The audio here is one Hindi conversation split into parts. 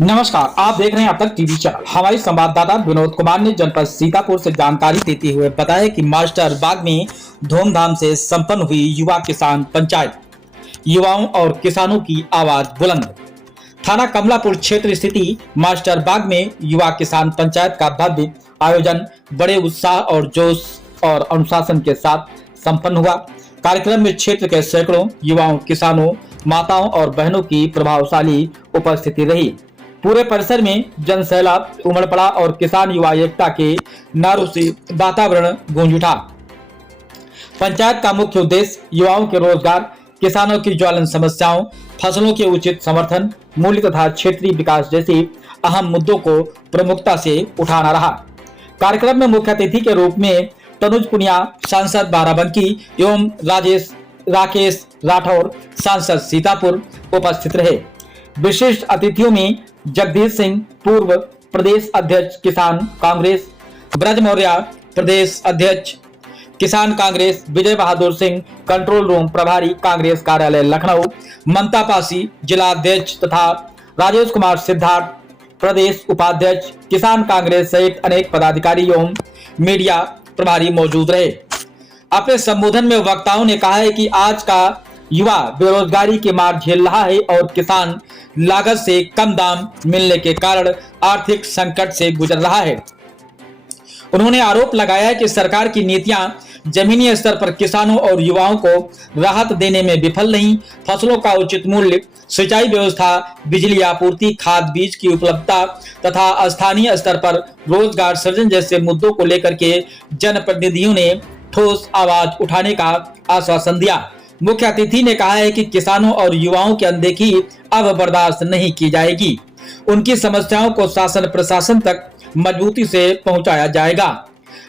नमस्कार, आप देख रहे हैं अब तक टीवी चैनल। हमारे संवाददाता विनोद कुमार ने जनपद सीतापुर से जानकारी देते हुए बताया कि मास्टर बाग में धूमधाम से संपन्न हुई युवा किसान पंचायत। युवाओं और किसानों की आवाज बुलंद। थाना कमलापुर क्षेत्र स्थिति मास्टर बाग में युवा किसान पंचायत का भव्य आयोजन बड़े उत्साह और जोश और अनुशासन के साथ संपन्न हुआ। कार्यक्रम में क्षेत्र के सैकड़ों युवाओं, किसानों, माताओं और बहनों की प्रभावशाली उपस्थिति रही। पूरे परिसर में जनसैलाब उमड़ पड़ा और किसान युवा एकता के नारों से वातावरण गूंज उठा। पंचायत का मुख्य उद्देश्य युवाओं के रोजगार, किसानों की ज्वलंत समस्याओं, फसलों के उचित समर्थन, मूल्य तथा क्षेत्रीय विकास जैसे अहम मुद्दों को प्रमुखता से उठाना रहा। कार्यक्रम में मुख्य अतिथि के रूप में तनुज पुनिया, सांसद बाराबंकी एवं राकेश राठौर, सांसद सीतापुर उपस्थित रहे। विशिष्ट अतिथियों में जगदीश सिंह, पूर्व प्रदेश अध्यक्ष किसान कांग्रेस, ब्रज मौर्य प्रदेश अध्यक्ष किसान कांग्रेस, विजय बहादुर सिंह कंट्रोल रूम प्रभारी कांग्रेस कार्यालय लखनऊ, ममता पासी जिला अध्यक्ष तथा राजेश कुमार सिद्धार्थ प्रदेश उपाध्यक्ष किसान कांग्रेस सहित अनेक पदाधिकारी एवं मीडिया प्रभारी मौजूद रहे। अपने संबोधन में वक्ताओं ने कहा है कि आज का युवा बेरोजगारी की मार झेल रहा है और किसान लागत से कम दाम मिलने के कारण आर्थिक संकट से गुजर रहा है। उन्होंने आरोप लगाया कि सरकार की नीतियां जमीनी स्तर पर किसानों और युवाओं को राहत देने में विफल नहीं। फसलों का उचित मूल्य, सिंचाई व्यवस्था, बिजली आपूर्ति, खाद बीज की उपलब्धता तथा स्थानीय स्तर पर रोजगार सृजन जैसे मुद्दों को लेकर के जनप्रतिनिधियों ने ठोस आवाज उठाने का आश्वासन दिया। मुख्य अतिथि ने कहा है कि किसानों और युवाओं की अनदेखी अब बर्दाश्त नहीं की जाएगी। उनकी समस्याओं को शासन प्रशासन तक मजबूती से पहुंचाया जाएगा।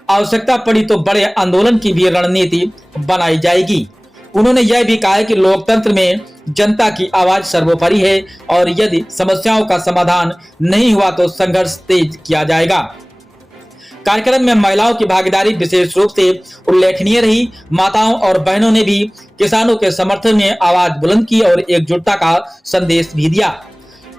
आवश्यकता पड़ी तो बड़े आंदोलन की भी रणनीति बनाई जाएगी। उन्होंने यह भी कहा है कि लोकतंत्र में जनता की आवाज सर्वोपरि है और यदि समस्याओं का समाधान नहीं हुआ तो संघर्ष तेज किया जाएगा। कार्यक्रम में महिलाओं की भागीदारी विशेष रूप से उल्लेखनीय रही। माताओं और बहनों ने भी किसानों के समर्थन में आवाज बुलंद की और एकजुटता का संदेश भी दिया।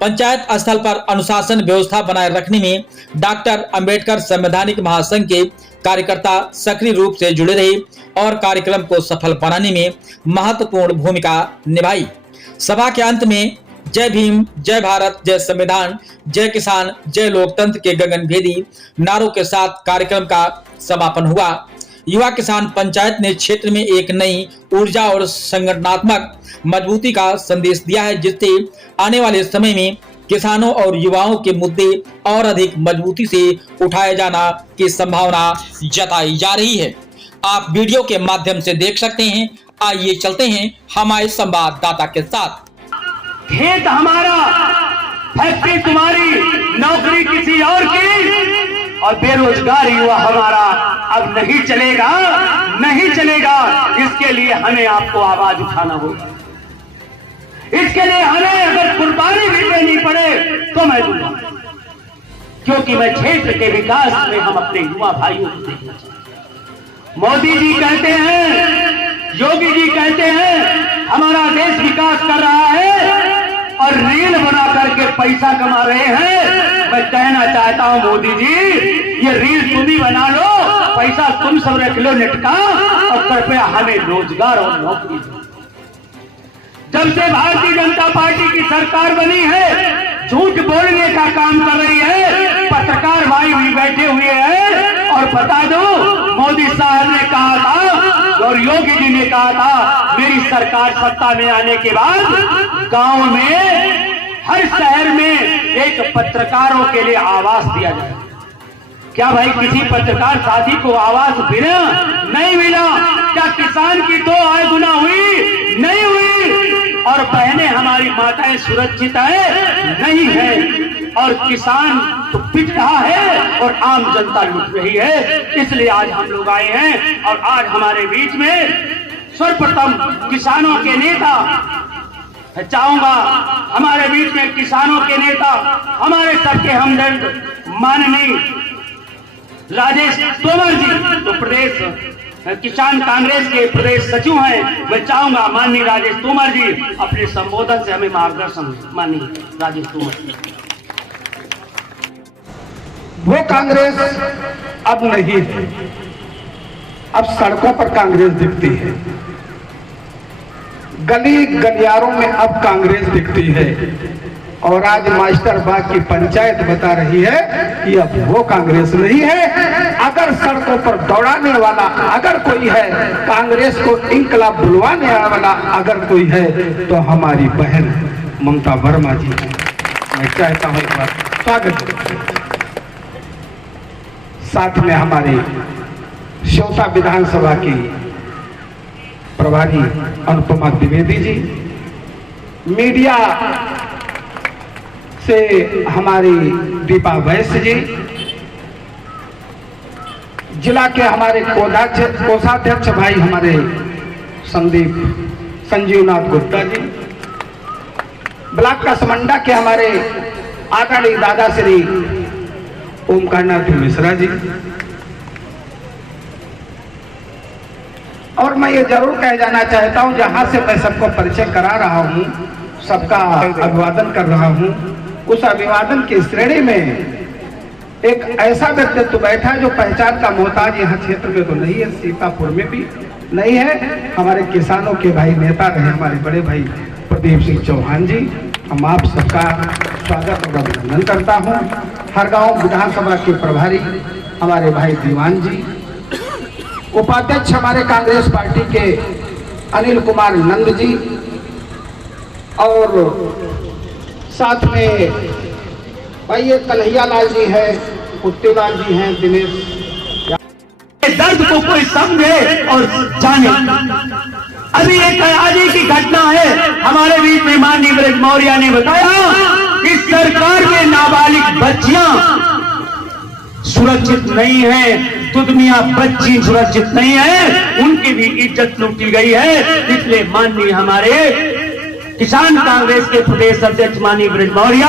पंचायत स्थल पर अनुशासन व्यवस्था बनाए रखने में डॉक्टर अंबेडकर संवैधानिक महासंघ के कार्यकर्ता सक्रिय रूप से जुड़े रहे और कार्यक्रम को सफल बनाने में महत्वपूर्ण भूमिका निभाई। सभा के अंत में जय भीम, जय भारत, जय संविधान, जय किसान, जय लोकतंत्र के गगनभेदी नारों के साथ कार्यक्रम का समापन हुआ। युवा किसान पंचायत ने क्षेत्र में एक नई ऊर्जा और संगठनात्मक मजबूती का संदेश दिया है, जिससे आने वाले समय में किसानों और युवाओं के मुद्दे और अधिक मजबूती से उठाए जाना की संभावना जताई जा रही है। आप वीडियो के माध्यम से देख सकते हैं। आइए चलते हैं हमारे संवाददाता के साथ। खेत हमारा, फैक्ट्री तुम्हारी, नौकरी किसी और की, और बेरोजगार युवा हमारा अब नहीं चलेगा, नहीं चलेगा। इसके लिए हमें आपको आवाज उठाना होगा। इसके लिए हमें अगर कुर्बानी भी देनी पड़े तो मैं दूंगा, क्योंकि मैं क्षेत्र के विकास में हम अपने युवा भाइयों को देखना चाहते। मोदी जी कहते हैं, योगी जी कहते हैं हमारा देश विकास कर रहा है और रील बना करके पैसा कमा रहे हैं। मैं कहना चाहता हूं मोदी जी, ये रील तुम ही बना लो, पैसा तुम सब रख लो नेटका, और कृपया हमें रोजगार और नौकरी दो। जब से भारतीय जनता पार्टी की सरकार बनी है, झूठ बोलने का काम कर रही है। पत्रकार भाई भी बैठे हुए हैं और बता दो, मोदी साहब ने कहा था और योगी जी ने कहा था, मेरी सरकार सत्ता में आने के बाद गांव में, हर शहर में एक पत्रकारों के लिए आवास दिया जाए। क्या भाई किसी पत्रकार साथी को आवास मिला? नहीं मिला। क्या किसान की 2 आय गुना हुई? नहीं हुई। और बहनें हमारी माताएं सुरक्षित है? नहीं है। और किसान तो पिट रहा है और आम जनता लुट रही है। इसलिए आज हम लोग आए हैं और आज हमारे बीच में सर्वप्रथम किसानों के नेता, चाहूंगा हमारे बीच में किसानों के नेता, हमारे सबके हमदर्द माननीय राजेश तोमर जी, तो प्रदेश किसान कांग्रेस के प्रदेश सचिव हैं। मैं चाहूंगा माननीय राजेश तोमर जी अपने संबोधन से हमें मार्गदर्शन। माननीय राजेश तोमर। वो कांग्रेस अब नहीं है। अब सड़कों पर कांग्रेस दिखती है, गली गलियारों में अब कांग्रेस दिखती है। और आज मास्टर बाग की पंचायत बता रही है कि अब वो कांग्रेस नहीं है। अगर सड़कों पर दौड़ाने वाला अगर कोई है, कांग्रेस को इंकलाब बुलवाने वाला अगर कोई है, तो हमारी बहन ममता वर्मा जी है। मैं चाहता हूं एक बार स्वागत। साथ में हमारे श्योता विधानसभा की प्रभारी अनुपमा द्विवेदी जी, मीडिया से हमारी दीपा वैश्य जी, जिला के हमारे कोषाध्यक्ष भाई हमारे संजीवनाथ गुप्ता जी, ब्लॉक का समंडा के हमारे आदरणीय दादा श्री ओमकारनाथ मिश्रा जी। और मैं ये जरूर कह जाना चाहता हूं, जहां से मैं सबको परिचय करा रहा हूं, सबका अभिवादन कर रहा हूं, उस अभिवादन की श्रेणी में एक ऐसा व्यक्तित्व बैठा है जो पहचान का मोहताज यहाँ क्षेत्र में तो नहीं है, सीतापुर में भी नहीं है। हमारे किसानों के भाई नेता रहे हमारे बड़े भाई प्रदीप सिंह चौहान जी। हम आप सबका स्वागत और अभिनंदन करता हूँ। हरगांव विधानसभा के प्रभारी हमारे भाई दीवान जी, उपाध्यक्ष हमारे कांग्रेस पार्टी के अनिल कुमार नंद जी, और साथ में भाई ये कन्हैया लाल जी है, कुत्तेलाल जी हैं, दिनेश। दर्द को कोई समझे और जाने। अभी एक आज की घटना है, हमारे बीच में माननीय ब्रज मौर्य ने बताया कि सरकार में नाबालिग बच्चियां सुरक्षित नहीं है, दुदमिया बच्ची सुरक्षित नहीं है, उनकी भी इज्जत लूटी गई है। इसलिए माननीय हमारे किसान कांग्रेस के प्रदेश अध्यक्ष माननीय ब्रज मौर्य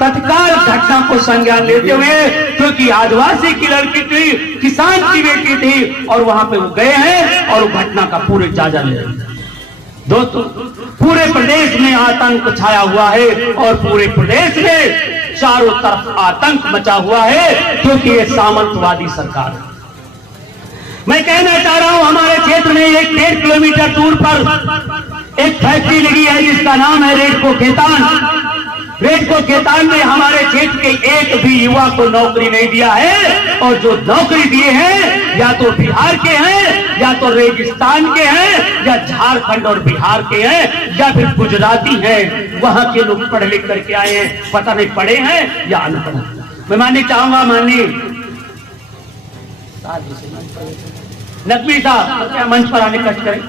तत्काल घटना को संज्ञान लेते हुए, क्योंकि आदिवासी की लड़की थी, किसान की बेटी थी, और वहां पे वो गए हैं और घटना का पूरे जायजा ले रहे हैं। दोस्तों, पूरे प्रदेश में आतंक छाया हुआ है और पूरे प्रदेश में चारों तरफ आतंक मचा हुआ है, क्योंकि ये सामंतवादी सरकार है। मैं कहना चाह रहा हूं, हमारे क्षेत्र में 1.5 किलोमीटर दूर पर एक फैक्ट्री लगी है जिसका नाम है रेडको खेतान। रेडको खेतान में हमारे क्षेत्र के एक भी युवा को नौकरी नहीं दिया है, और जो नौकरी दिए हैं या तो बिहार के हैं, या तो रेगिस्तान के हैं, या झारखंड और बिहार के हैं, या फिर गुजराती हैं। वहां के लोग पढ़ लिख करके आए हैं, पता नहीं पढ़े हैं या अनपढ़। मैं माननी चाहूंगा माननीय नकवी साहब मंच पर आने कष्ट करें,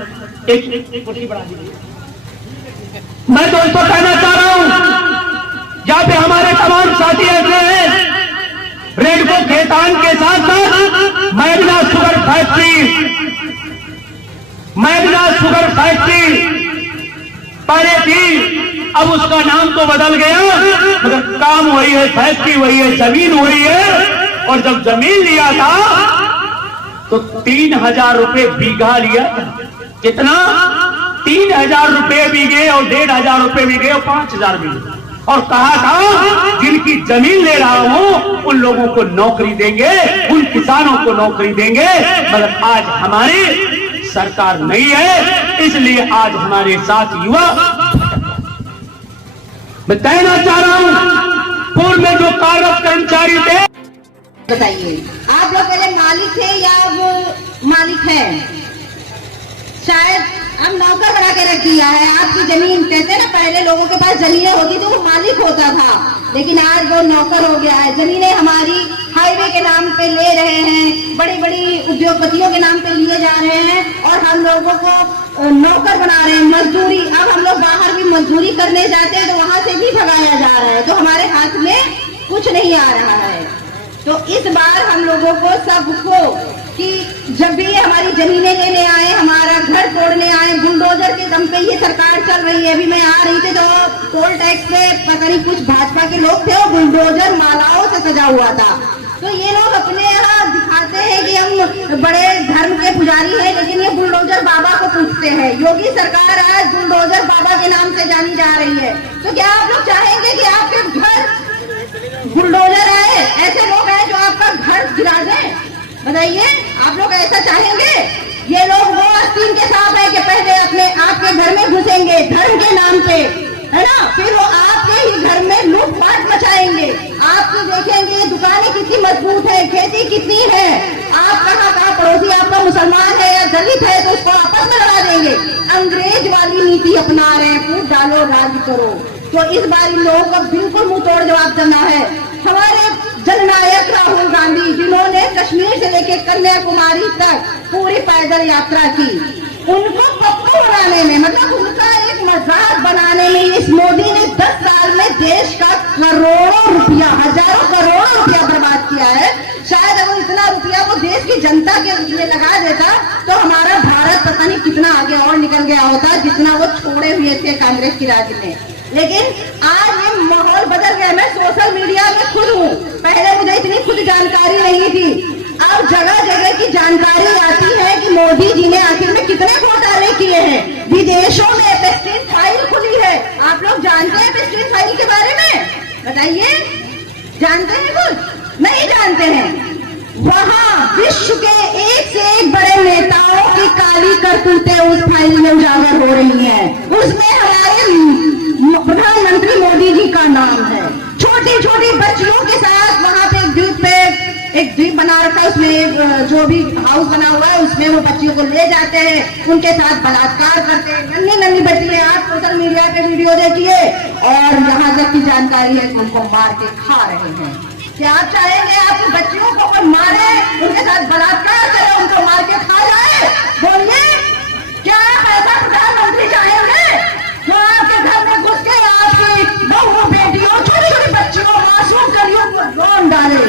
एक कुर्सी बढ़ा दीजिए। मैं दोस्तों कहना चाह रहा हूं, जहां पे हमारे तमाम साथी ऐसे हैं, रेडको खेतान के साथ साथ मैग्ना शुगर फैक्ट्री पहले थी, अब उसका नाम तो बदल गया, मगर काम वही है, फैक्ट्री वही है, जमीन वही है। और जब जमीन लिया था तो 3000 रुपए बीघा लिया था। कितना? 3000 रुपए बीघे, और 1500 रुपए बीघे, और 5000 बीघे। और कहा था जिनकी जमीन ले रहा हूं उन लोगों को नौकरी देंगे, उन किसानों को नौकरी देंगे। मगर आज हमारी सरकार नहीं है, इसलिए आज हमारे साथ युवा। मैं कहना चाह रहा हूं, पूर्व में जो कार्यरत कर्मचारी थे, बताइए आप लोग पहले मालिक थे या अब मालिक है? शायद अब नौकर बना के रख दिया है। आपकी जमीन, कहते हैं ना पहले लोगों के पास जमीनें होती तो वो मालिक होता था, लेकिन आज वो नौकर हो गया है। जमीनें हमारी हाईवे के नाम पे ले रहे हैं, बड़ी बड़ी उद्योगपतियों के नाम पे लिए जा रहे हैं, और हम लोगों को नौकर बना रहे हैं। मजदूरी, अब हम लोग बाहर भी मजदूरी करने जाते हैं तो वहां से भी भगाया जा रहा है, तो हमारे हाथ में कुछ नहीं आ रहा है। तो इस बार हम लोगों को सबको, कि जब भी हमारी जमीनें लेने आए, हमारा घर तोड़ने आए, बुलडोजर के दम पे ये सरकार चल रही है। अभी मैं आ रही थी तो टोल टैक्स पे पता नहीं कुछ भाजपा के लोग थे, और बुलडोजर मालाओं से सजा हुआ था। तो ये लोग अपने यहाँ दिखाते हैं कि हम बड़े धर्म के पुजारी हैं, लेकिन ये बुलडोजर बाबा को पूछते हैं। योगी सरकार आज बुलडोजर बाबा के नाम से जानी जा रही है। तो क्या आप लोग चाहेंगे कि आपके घर बुलडोजर आए, ऐसे लोग हैं जो आपका घर गिरा दें? बताइए, आप लोग ऐसा चाहेंगे? ये लोग वो आस्तीन के सांप है कि पहले अपने आपके घर में घुसेंगे धर्म के नाम पे, है ना, फिर वो आपके ही घर में लूटपाट मचाएंगे। आपकी देखेंगे दुकानें कितनी मजबूत है, खेती कितनी है, आप कहाँ पड़ोसी आपका मुसलमान है या दलित है तो उसको आपस में लड़ा देंगे। अंग्रेज वाली नीति अपना रहे हैं, फूट डालो राज करो। तो इस बार इन लोगों को बिल्कुल मुंह तोड़ जवाब देना है। हमारे जननायक राहुल गांधी, जिन्होंने कश्मीर से लेकर कन्याकुमारी तक पूरी पैदल यात्रा की, उनको पप्पू बनाने में, मतलब उनका एक मजाक बनाने में इस मोदी ने 10 साल में देश का करोड़ों रुपया, हजारों करोड़ों रुपया बर्बाद किया है। शायद अगर इतना रुपया वो देश की जनता के लिए लगा देता तो हमारा भारत पता नहीं कितना आगे और निकल गया होता, जितना वो छोड़े हुए थे कांग्रेस की राज में। लेकिन आज ये माहौल बदल गया। मैं सोशल मीडिया में खुद हूँ, पहले मुझे इतनी खुद जानकारी नहीं थी, अब जगह जगह की जानकारी आती है कि मोदी जी ने आखिर में कितने घोटाले किए हैं। विदेशों में पेस्टिन फाइल खुली है। आप लोग जानते हैं पेस्टिन फाइल के बारे में? बताइए, जानते हैं? कुछ नहीं जानते हैं। वहाँ विश्व के एक से एक बड़े नेताओं की काली करतूतें उस फाइल में उजागर हो रही हैं। उसमें हमारे प्रधानमंत्री मोदी जी का नाम है। छोटी छोटी बच्चियों के साथ वहाँ पे एक द्वीप बना रखा है, उसमें जो भी हाउस बना हुआ है उसमें वो बच्चियों को ले जाते हैं, उनके साथ बलात्कार करते हैं। नन्ही नन्ही बच्चियां, आप सोशल मीडिया पे वीडियो देखिए, और यहाँ तक की जानकारी है कि उनको मार के खा रहे हैं। क्या आप चाहेंगे आपकी बच्चियों को कोई मारे, उनके साथ बलात्कार करे, उनको मार के खा जाए? बोलिए, क्या आप ऐसा प्रधानमंत्री चाहेंगे जो आपके घर में घुस के आपकी बहुओं, बेटियों, छोटी छोटी बच्चियों, मासूम कलियों को रोन डाले?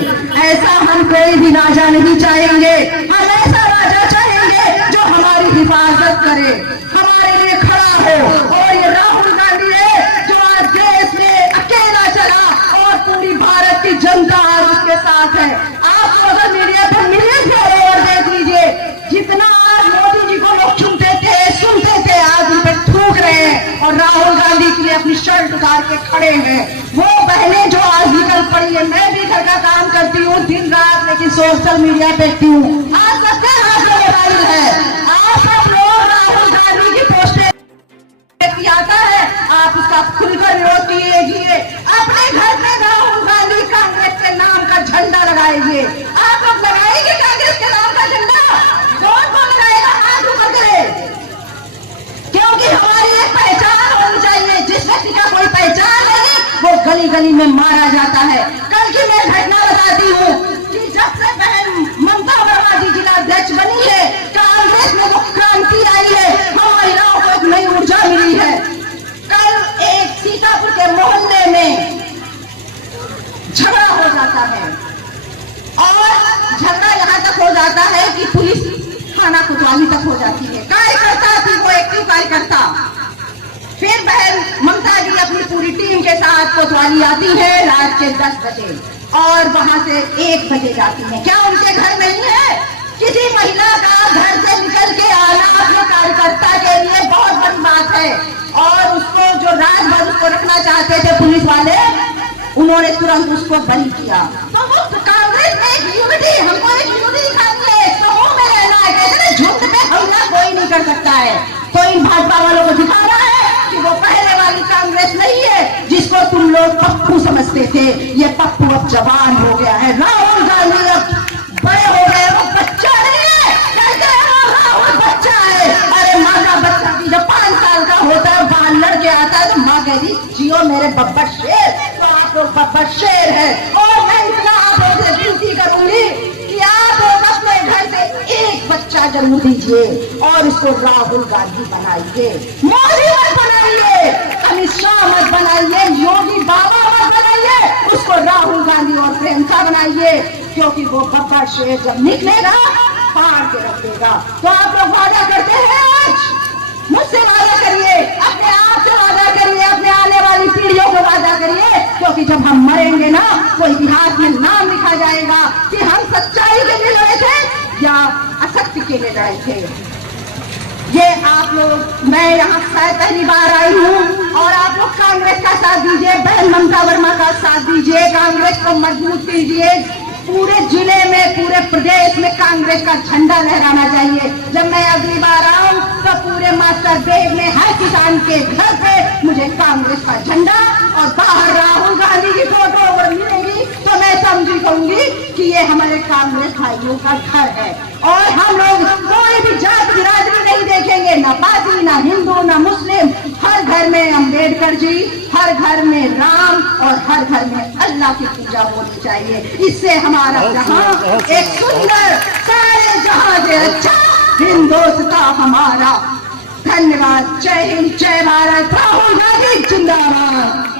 ऐसा हम कोई भी राजा नहीं चाहेंगे। हम ऐसा राजा चाहेंगे जो हमारी हिफाजत करे, हमारे लिए खड़ा हो। और ये राहुल गांधी है जो आज देश में अकेला चला और पूरी भारत की जनता आज उसके साथ है। आप सोशल मीडिया पर मिलियन फॉलोअर देख लीजिए, जितना आज मोदी जी को लोग चुनते थे, सुनते थे, आज उन पर थूक रहे हैं और राहुल गांधी के लिए अपनी शर्ट उतार के खड़े हैं। वो बहनें जो आज निकल पड़ी है, मैं भी घर का काम करती हूँ दिन रात, लेकिन सोशल मीडिया पे एक्टिव हूँ। आज सबके हाथ में मोबाइल है, आप सब लोग राहुल गांधी की पोस्टें आता है, आप उसका खुलकर विरोध कीजिए। अपने घर में राहुल गांधी कांग्रेस के नाम का झंडा लगाइए। आप लोग लगाएंगे कांग्रेस के नाम का झंडा? कौन लगाएगा? हाथ ऊपर करे, क्योंकि हमारी एक पहचान होनी चाहिए। जिस व्यक्ति का कोई पहचान नहीं, वो गली गली में मारा जाता है। कल की मैं घटना बताती हूँ कि जब से बहन ममता वर्मा जी जिला अध्यक्ष बनी है, कांग्रेस में वो क्रांति आई है, हम महिलाओं को एक नई ऊर्जा मिली है। कल एक सीतापुर के मोहल्ले में झगड़ा हो जाता है, और झगड़ा यहाँ तक हो जाता है कि पुलिस थाना कोतवाली तक हो जाती है। कार्यकर्ता थी वो, एक्टिव कार्यकर्ता। फिर बहन ममता जी अपनी पूरी टीम के साथ कोतवाली आती है रात के 10 बजे, और वहां से 1 बजे जाती है। क्या उनके घर नहीं है? किसी महिला का घर से निकल के आना अपने कार्यकर्ता के लिए बहुत बड़ी बात है, और उसको जो राजभर उसको रखना चाहते थे पुलिस वाले, उन्होंने तुरंत उसको बंद किया। तो वो कांग्रेस में एक यूनिटी, हमको एक यूनिटी दिखानी है, समूह में रहना है। कहते हैं झुंड में हमला कोई नहीं कर सकता है। तो इन भाजपा वालों को दिखाना है कि वो पहले वाली कांग्रेस नहीं है जिसको तुम लोग पप्पू समझते थे। ये पप्पू अब जवान हो गया है, राहुल गांधी अब बड़े हो गए, वो बच्चा नहीं है। कहते हैं राहुल बच्चा है। अरे माँ का बच्चा भी जब 5 साल का होता है, बाहर लड़के आता है, तो माँ कहती जियो मेरे बब्बर शेर। तो आप लोग बब्बर शेर है। और मैं इतना आप लोगों से विनती करूंगी कि आप लोग अपने घर से एक बच्चा जन्म दीजिए और इसको राहुल गांधी बनाइए, मोदी मत बनाइए, अमित शाह मत बनाइए, योगी बाबा मत बनाइए, उसको राहुल गांधी और प्रियंका बनाइए, क्योंकि वो बब्बर शेर जब निकलेगा फाड़ के रख देगा। तो आप लोग वादा करते हैं आज? मुझसे वादा करिए, अपने आप से वादा करिए, अपने आने वाली पीढ़ियों को वादा करिए, क्योंकि जब हम मरेंगे ना तो इतिहास में नाम लिखा जाएगा कि हम सच्चाई के लिए लड़े थे या असत्य के लिए लड़े थे। ये आप लोग, मैं यहाँ शायद पहली बार आई हूँ और आप लोग कांग्रेस का साथ दीजिए, बहन ममता वर्मा का साथ दीजिए, कांग्रेस को मजबूत कीजिए। पूरे जिले में, पूरे प्रदेश में कांग्रेस का झंडा लहराना चाहिए। जब मैं अगली बार आऊं तो पूरे मास्टर बेग में हर किसान के घर पे मुझे कांग्रेस का झंडा और बाहर राहुल गांधी की फोटो मिलेगी तो मैं समझी कहूंगी कि ये हमारे कांग्रेस भाइयों का घर है। और हम लोग कोई भी जात बिरादरी नहीं देखेंगे, ना पार्टी, ना हिंदू, ना मुस्लिम। हर घर में अम्बेडकर जी, हर घर में राम और हर घर में अल्लाह की पूजा होनी चाहिए। इससे हमारा जहां एक सुंदर, सारे जहां से अच्छा हिंदुस्तान हमारा। धन्यवाद। जय हिंद, जय भारत। राहुल गांधी जिंदाबाद।